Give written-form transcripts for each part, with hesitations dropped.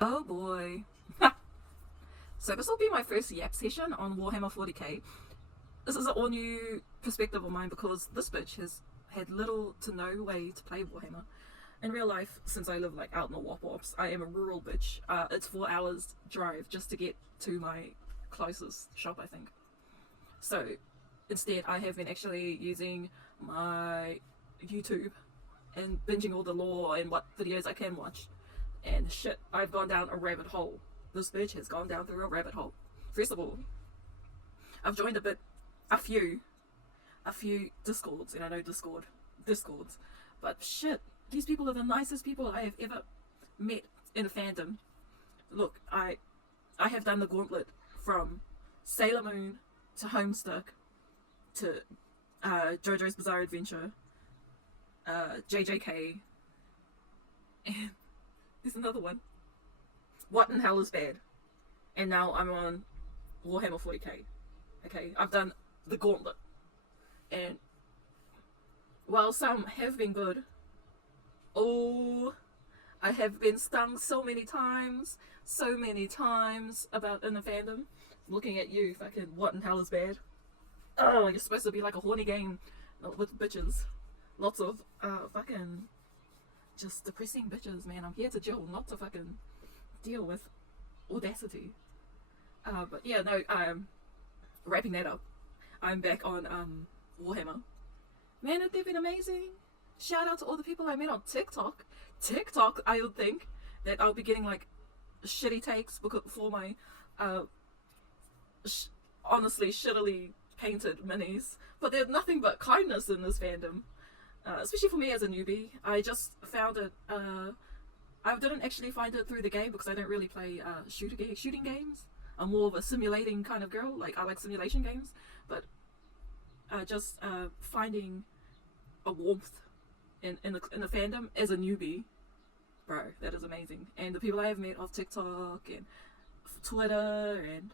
Oh boy. So this will be my first Yap session on Warhammer 40k. This is an all new perspective of mine because this bitch has had little to no way to play Warhammer. In real life, since I live like out in the Wop-Wops, I am a rural bitch. It's 4 hours drive just to get to my closest shop, I think. So instead I have been actually using my YouTube and binging all the lore and what videos I can watch. And shit, I've gone down a rabbit hole. This bitch has gone down through a rabbit hole. First of all, I've joined a few Discords, and I know Discords, but shit, these people are the nicest people I have ever met in a fandom. Look, I have done the gauntlet from Sailor Moon to Homestuck to JoJo's Bizarre Adventure, JJK, and there's another one. What in hell is bad? And now I'm on Warhammer 40k. Okay, I've done the gauntlet. And while some have been good, oh, I have been stung so many times about in the fandom. Looking at you, fucking what in hell is bad? Oh, you're supposed to be like a horny game with bitches. Lots of fucking just depressing bitches, man. I'm here to chill, not to fucking deal with audacity. But yeah, no, wrapping that up, I'm back on Warhammer. Man, they've been amazing. Shout out to all the people I met on TikTok. I would think that I'll be getting like shitty takes for my honestly shittily painted minis, but there's nothing but kindness in this fandom, especially for me as a newbie. I just found it. I didn't actually find it through the game because I don't really play shooting games. I'm more of a simulating kind of girl. Like I like simulation games, but just finding a warmth in the fandom as a newbie, bro, that is amazing. And the people I have met off TikTok and Twitter and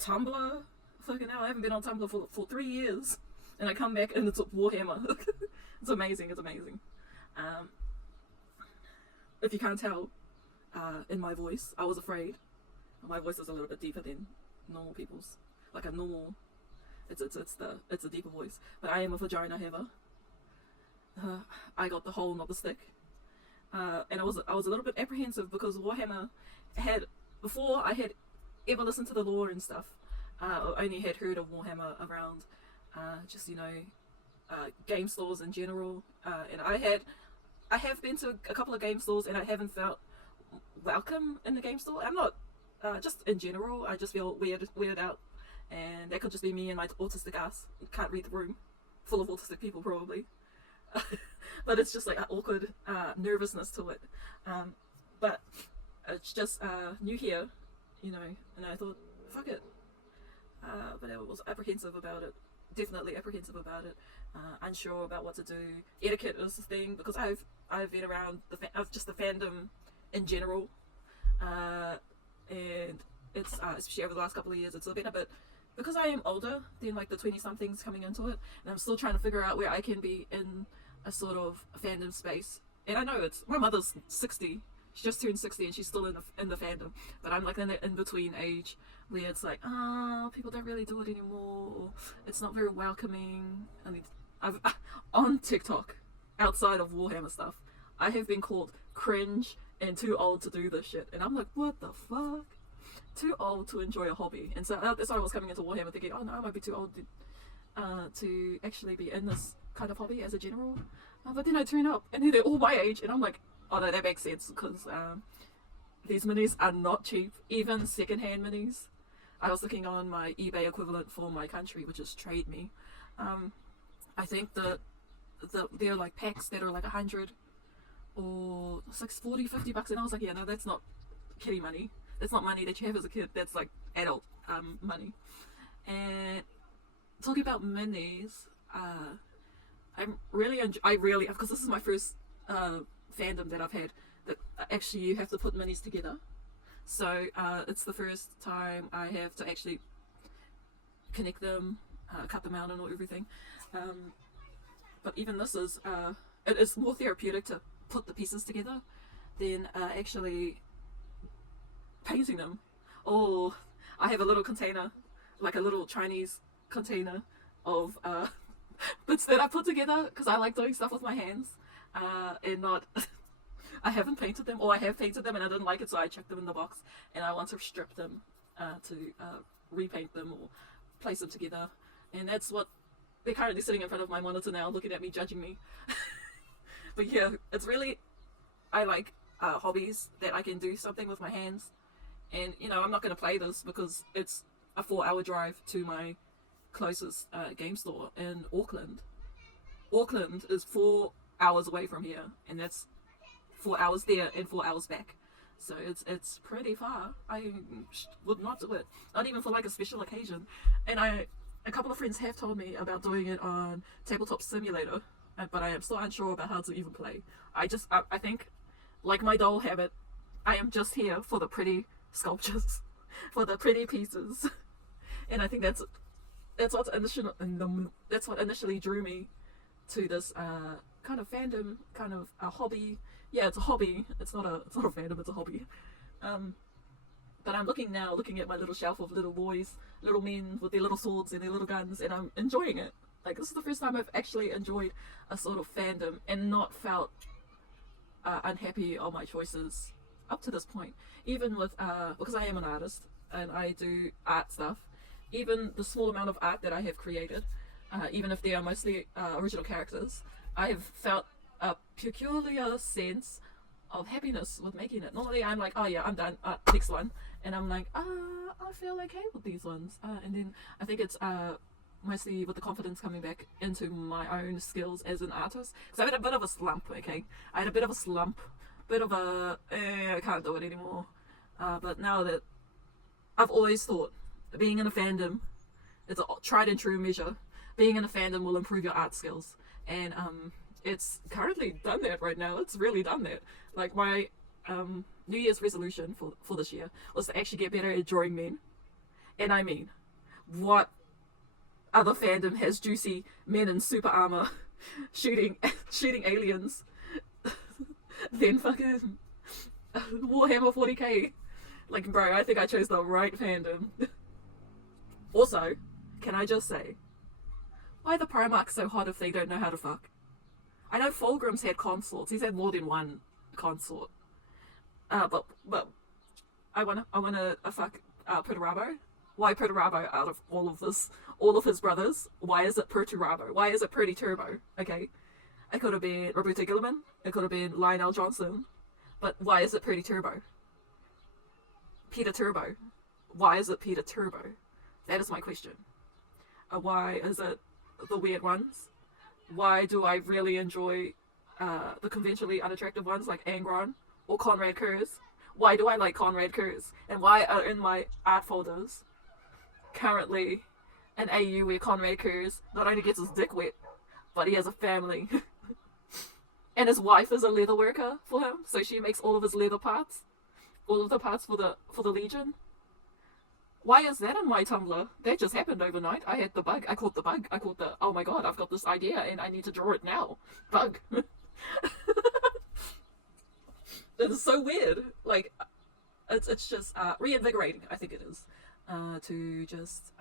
Tumblr, fucking hell, I haven't been on Tumblr for 3 years, and I come back and it's Warhammer. It's amazing. If you can't tell, in my voice, I was afraid. My voice is a little bit deeper than normal people's. Like a normal, it's a deeper voice. But I am a vagina haver. I got the hole, not the stick. And I was a little bit apprehensive because Warhammer before I had ever listened to the lore and stuff, I only had heard of Warhammer around, just game stores in general. And I have been to a couple of game stores and I haven't felt welcome in the game store. I'm not, just in general, I just feel weirded out. And that could just be me and my autistic ass. Can't read the room. Full of autistic people, probably. But it's just like an awkward nervousness to it. But it's just new here, and I thought, fuck it. But I was apprehensive about it. Definitely apprehensive about it. Unsure about what to do. Etiquette is the thing because I've been around just the fandom in general, and it's especially over the last couple of years, it's been a bit, because I am older than like the 20-somethings coming into it, and I'm still trying to figure out where I can be in a sort of fandom space. And I know my mother's 60. She just turned 60 and she's still in the fandom, but I'm like in the in-between age where it's like, people don't really do it anymore, or it's not very welcoming. I mean, I've on TikTok, outside of Warhammer stuff, I have been called cringe and too old to do this shit, and I'm like, what the fuck? Too old to enjoy a hobby. And so that's why I was coming into Warhammer thinking, oh no, I might be too old to actually be in this kind of hobby as a general. But then I turn up and they're all my age, and I'm like, oh no, that makes sense, because these minis are not cheap, even secondhand minis. I was looking on my eBay equivalent for my country, which is Trade Me. I think they're like packs that are like 100 or it's like 40, 50 bucks, and I was like, yeah, no, that's not kiddie money. That's not money that you have as a kid. That's like adult money. And talking about minis, I really, because this is my first fandom that I've had that actually you have to put minis together. So it's the first time I have to actually connect them, cut them out and all everything. But even this is, it is more therapeutic to put the pieces together than actually painting them. Or I have a little container, like a little Chinese container of bits that I put together because I like doing stuff with my hands, and not I haven't painted them, or I have painted them and I didn't like it, so I chucked them in the box, and I want to strip them to repaint them or place them together. And that's what they're currently sitting in front of my monitor now, looking at me, judging me. But yeah, it's really, I like hobbies that I can do something with my hands. And you know, I'm not going to play this because it's a 4-hour drive to my closest game store in Auckland. Auckland is 4 hours away from here, and that's 4 hours there and 4 hours back. So it's pretty far. I would not do it, not even for like a special occasion. And a couple of friends have told me about doing it on Tabletop Simulator, but I am still unsure about how to even play. I think, like my doll habit, I am just here for the pretty sculptures, for the pretty pieces, and I think that's what initially drew me to this kind of fandom, kind of a hobby. Yeah, it's a hobby. It's not a fandom. It's a hobby. But I'm looking at my little shelf of little boys, little men with their little swords and their little guns, and I'm enjoying it. Like, this is the first time I've actually enjoyed a sort of fandom and not felt unhappy on my choices up to this point. Even with because I am an artist and I do art stuff, even the small amount of art that I have created, even if they are mostly original characters, I have felt a peculiar sense of happiness with making it. Normally I'm like, oh yeah, I'm done, next one, and I'm like, I feel okay with these ones, and then I think it's mostly with the confidence coming back into my own skills as an artist, because I had a bit of a slump. Okay, I had a bit of a slump, bit of a I can't do it anymore, but now that I've always thought being in a fandom, it's a tried and true measure. Being in a fandom will improve your art skills, and it's currently done that right now. It's really done that. Like, my New Year's resolution for this year was to actually get better at drawing men. And I mean, what other fandom has juicy men in super armor shooting aliens than fucking Warhammer 40k? Like, bro, I think I chose the right fandom. Also, can I just say, why are the Primarchs so hot if they don't know how to fuck? I know Fulgrim's had consorts. He's had more than one consort. But I wanna fuck Perturabo. Why Perturabo out of all of his brothers? Why is it Perturabo? Why is it Pretty Turbo? Okay, it could have been Roberto Gilliman. It could have been Lionel Johnson. But why is it Pretty Turbo? Peter Turbo. Why is it Peter Turbo? That is my question. Why is it the weird ones? Why do I really enjoy the conventionally unattractive ones like Angron or Conrad Kurz? Why do I like Conrad Kurz? And why are in my art folders currently an AU where Conrad Kurz not only gets his dick wet, but he has a family. And his wife is a leather worker for him, so she makes all of his leather parts. All of the parts for the Legion. Why is that in my Tumblr? That just happened overnight. I had the bug. I caught the bug. I caught the, oh my god, I've got this idea and I need to draw it now. Bug. It's so weird. Like, it's just reinvigorating, I think it is. To just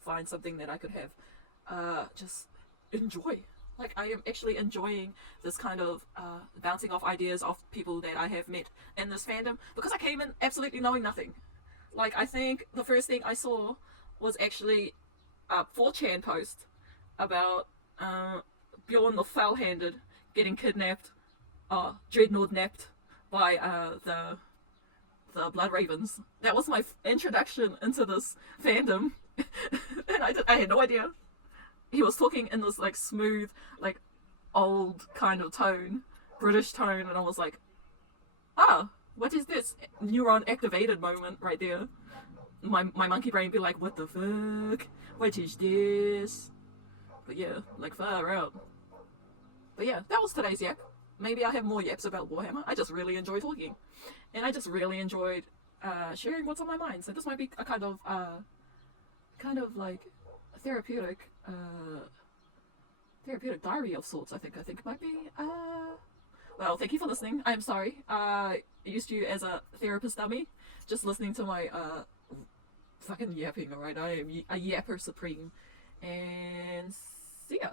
find something that I could have just enjoy. Like, I am actually enjoying this kind of bouncing off ideas of people that I have met in this fandom, because I came in absolutely knowing nothing. Like, I think the first thing I saw was actually a 4chan post about Bjorn the Foul-Handed getting kidnapped, dreadnought napped by the Blood Ravens. That was my introduction into this fandom. And I had no idea. He was talking in this like smooth, like old kind of tone, British tone, and I was like, what is this? Neuron activated moment right there. My monkey brain be like, what the fuck? What is this? But yeah, like, far out. But yeah, that was today's yap. Maybe I'll have more yaps about Warhammer. I just really enjoy talking. And I just really enjoyed sharing what's on my mind. So this might be a kind of like therapeutic diary of sorts. I think it might be Well, thank you for listening. I'm sorry. I used you as a therapist dummy, just listening to my fucking yapping. Alright, I am a yapper supreme, and see ya.